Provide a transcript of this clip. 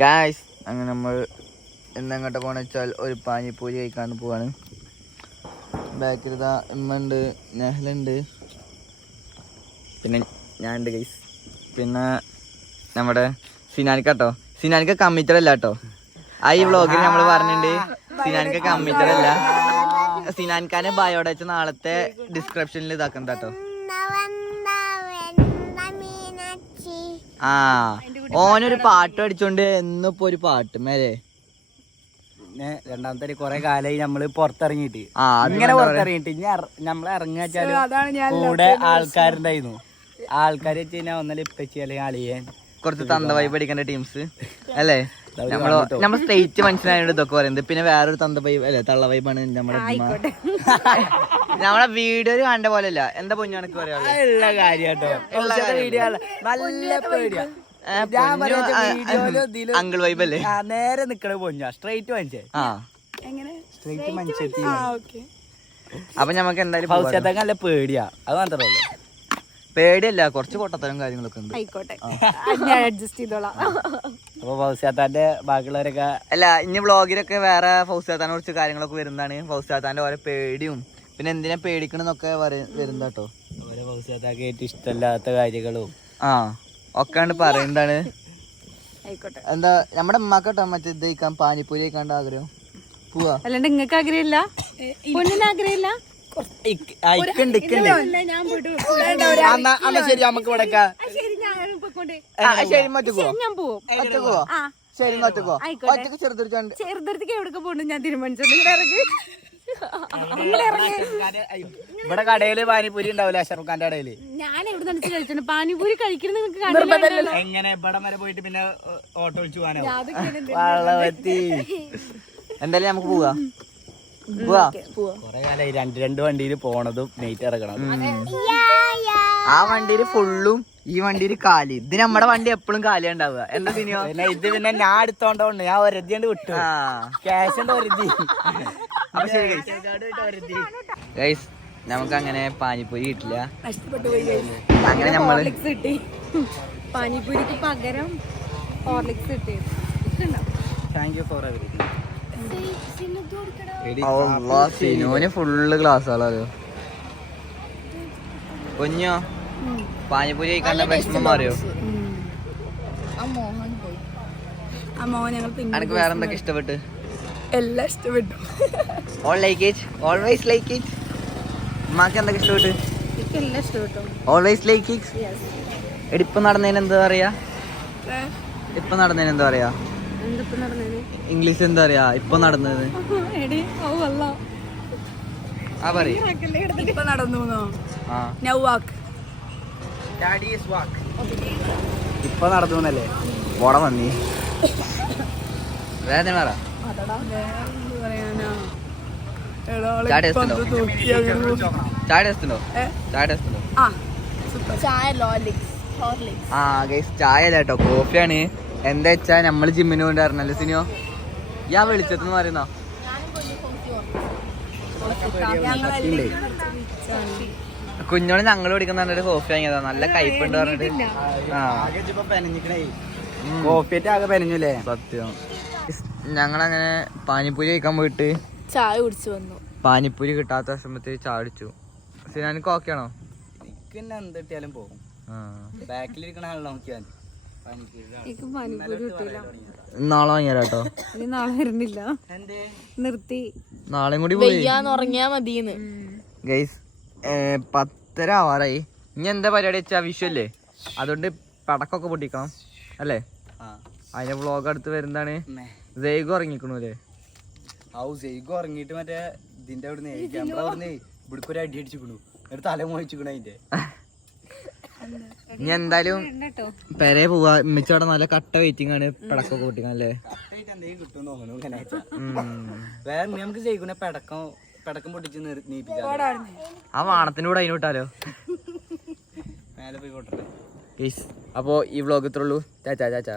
Guys അങ്ങനെ നമ്മൾ എന്നെങ്ങോട്ട് പോകണമെന്ന് വെച്ചാൽ ഒരു പാനിപ്പൂരി കഴിക്കാൻ പോവാണ്. ബാക്കിൽ ഇതാ ഉമ്മയുണ്ട്, നെഹലുണ്ട്, പിന്നെ ഞാനുണ്ട് ഗൈസ്. പിന്നെ നമ്മുടെ സിനാനിക്കാട്ടോ, സിനാനിക്ക കമ്മിറ്റഡ് അല്ല കേട്ടോ. ആ ഈ വ്ളോഗിൽ നമ്മൾ പറഞ്ഞിട്ടുണ്ട് സിനാനിക്ക കമ്മിറ്റഡ് അല്ല. സിനാൻഖാനെ ബയോടെ വെച്ച് നാളത്തെ ഡിസ്ക്രിപ്ഷനിൽ ഇതാക്കണ്ട കേട്ടോ. ആ ഓനൊരു പാട്ട് പഠിച്ചോണ്ട് എന്നിപ്പോ ഒരു പാട്ട് മേലെ രണ്ടാമത്തെ കൊറേ കാലായി നമ്മള് പുറത്തിറങ്ങിയിട്ട് ഇങ്ങനെ പുറത്തിറങ്ങിയിട്ട് ഇനി നമ്മളെ ഇറങ്ങാച്ചാലും കൂടെ ആൾക്കാരുണ്ടായിരുന്നു. ആൾക്കാര് വെച്ച് കഴിഞ്ഞാൽ ഒന്നല്ല ഇപ്പച്ചി അല്ലെങ്കിൽ അളിയൻ കുറച്ച് തന്ത വൈബ് പഠിക്കേണ്ട ടീംസ് അല്ലേ. നമ്മള് സ്റ്റേറ്റ് മനസ്സിലായോണ്ട് ഇതൊക്കെ പറയുന്നത്. പിന്നെ വേറൊരു തന്ത വൈബ് അല്ലെ, തള്ള വൈബാണ് നമ്മുടെ നമ്മളെ വീഡിയോ കണ്ട പോലെ അല്ല. എന്താ പൊന്നണക്ക് പറയാനുള്ള കാര്യട്ടോ നല്ല പേടിയാ. അങ്കിൾ വൈബ് അല്ലേ, നേരെ നിക്കണ പൊഞ്ഞ സ്ട്രൈറ്റ് മനുഷ്യ സ്ട്രൈറ്റ് മനുഷ്യത്തി. അപ്പൊ ഞമ്മക്ക് എന്തായാലും നല്ല പേടിയാ, അത് മാത്രമേ ഉള്ളൂ. പേടിയല്ല, കുറച്ച് പൊട്ടത്തരം കാര്യങ്ങളൊക്കെ ഉണ്ട്. അപ്പൊ ഫൗസിയാത്താന്റെ ബാക്കിയുള്ളവരൊക്കെ അല്ല ഇനി വ്ളോഗിലൊക്കെ വേറെ ഫൗസിയാത്താനെ കുറിച്ച് കാര്യങ്ങളൊക്കെ വരുന്നതാണ്. ഫൗസിയാത്താന്റെ ഓരോ പേടിയും പിന്നെ എന്തിനാ പേടിക്കണെന്നൊക്കെ വരുന്നതാട്ടോ. ഓരോ ഫൗസിയാത്താക്ക് ഏറ്റവും ഇഷ്ടമല്ലാത്ത കാര്യങ്ങളും ഒക്കെ പറയുന്നതാണ്. എന്താ നമ്മുടെ ഉമ്മാക്കട്ടോ മറ്റേ ഇത് കഴിക്കാൻ പാനിപ്പൂരി കഴിക്കാണ്ട് ആഗ്രഹം. പോവാ അല്ലാണ്ട് നിങ്ങൾക്ക് ആഗ്രഹമില്ല, പൊന്നിന് ആഗ്രഹമില്ല. ശരി നമുക്ക് ഇവിടെ ചെറുതിടത്തേക്ക് എവിടെ പോകണ്ട ഞാൻ തീരുമാനിച്ചത്. ഇവിടെ കടയില് പാനിപ്പൂരി ഉണ്ടാവില്ല, ഷാറുഖ് ഖാന്റെ കടയില്. ഞാൻ എവിടെ നിന്ന് കഴിച്ചു പാനിപൂരി കഴിക്കുന്നത് എങ്ങനെ ഇവിടെ വരെ പോയിട്ട് പിന്നെ ഓട്ടോ വിളിച്ചു പോകാനോ? എന്തായാലും നമുക്ക് പോവാ. കൊറേ കാലായി രണ്ട് വണ്ടിയിൽ പോണതും നൈറ്റ് ഇറങ്ങണം. ആ വണ്ടിയില് ഫുള്ളും ഈ വണ്ടിയില് കാലി. ഇത് നമ്മുടെ വണ്ടി എപ്പോഴും കാലിയാ ഉണ്ടാവുക. എന്താ സിനിമ ഇത് പിന്നെ ഞാൻ എടുത്തോണ്ട് ഞാൻ ഒരതിയാണ്ട് വിട്ടു. ക്യാഷ് ഉണ്ട് ഒരതി. നമുക്ക് അങ്ങനെ പാനിപ്പൂരി കിട്ടില്ല. അങ്ങനെ നമ്മള് കിട്ടി പാനിപൂരിക്ക് പകരം ഹോർലിക്സ് കിട്ടി. Thank you for everything. സിനുവിന് ഫുള്ള് ക്ലാസ്സാളോ. കുഞ്ഞോ പാനിപ്പൂരി കഴിക്കാണ്ട് വിഷമം മാറിയോ? എനിക്ക് വേറെ എന്തൊക്കെ ഇഷ്ടപ്പെട്ട്? എല്ലാം ഇഷ്ടപ്പെട്ടു. All like it, always like it. ഉമ്മാക്ക് എന്തൊക്കെ ഇഷ്ടപ്പെട്ടു? എല്ലാം ഇഷ്ടപ്പെട്ടു. Always like it. ഇപ്പൊ നടന്നതിന് എന്താ പറയാ? ഇപ്പൊ നടന്നതിന് എന്താ പറയാ? ഇംഗ്ലീഷ് എന്താ പറയാ ഇപ്പൊ നടന്നത്? ഇപ്പൊ നടന്നു ഇപ്പൊ നടന്നല്ലേ ഓടെ വന്നി വേറെ പറ. ചായ അല്ല കേട്ടോ, കോഫിയാണ്. എന്താ വെച്ചാ നമ്മള് ജിമ്മിന് കൊണ്ട് പറഞ്ഞല്ലേ സിനിമ. ഞാൻ വെളിച്ചത്തെന്ന് പറയുന്ന കുഞ്ഞോട് ഞങ്ങൾ കുടിക്കുന്ന കോഫി വാങ്ങിയതാ. നല്ല കയ്പുണ്ട് പറഞ്ഞിട്ട് കോഫിയിട്ട് ആകെ പെനഞ്ഞല്ലേ. സത്യം. ഞങ്ങളങ്ങനെ പാനിപ്പൂരി കഴിക്കാൻ പോയിട്ട് ചായ കുടിച്ചു വന്നു. പാനിപ്പൂരി കിട്ടാത്ത സമയത്ത് ചായ കുടിച്ചു. സിനാനിക്ക് ഓക്കെ ആണോ? എനിക്ക് എന്ത് കിട്ടിയാലും പോകും. ബാക്കിലിരിക്കണ ആളെ നോക്കിയാൽ നാളെ വാങ്ങിയാലോ. നാളെ വരുന്നില്ല, നിർത്തി. നാളെയും കൂടി പോയി ഉറങ്ങിയാ മതിന്ന്. ഗൈസ് 10:30 ആവാറായി. ഇനി എന്താ പരിപാടി വെച്ചാ വിഷുവല്ലേ, അതുകൊണ്ട് പടക്കൊക്കെ പൊട്ടിക്കണം അല്ലേ. അതിന്റെ വ്ളോഗ് അടുത്ത് വരുന്നതാണ്. ജയ്ഗോ ഇറങ്ങിക്കണൂല്ലേ? ഇറങ്ങിട്ട് മറ്റേ ഇതിന്റെ അവിടുന്ന് ക്യാമറ അവിടുന്ന് ഇവിടക്കൊരു അടി അടിച്ചിക്കണു, ഒരു തല മോഹിച്ചിക്കണു അതിന്റെ. ഇനി എന്തായാലും പെരെ പോവാ. ഉമ്മച്ചവിടെ നല്ല കട്ട വെയിറ്റിംഗ് ആണ് പടക്കൊക്കെ പൊട്ടിക്കാൻ അല്ലേ. വേറെ നമുക്ക് ചെയ്യണ പടക്കം പൊട്ടിച്ച് ആ വാണത്തിന്റെ കൂടെ അതിന് വിട്ടാലോ. മേലെ പോയി കൊട്ടെ. അപ്പോ ഈ വ്ളോഗ് ഇത്രയുള്ളൂ. ചാച്ചാ ചാച്ചാ.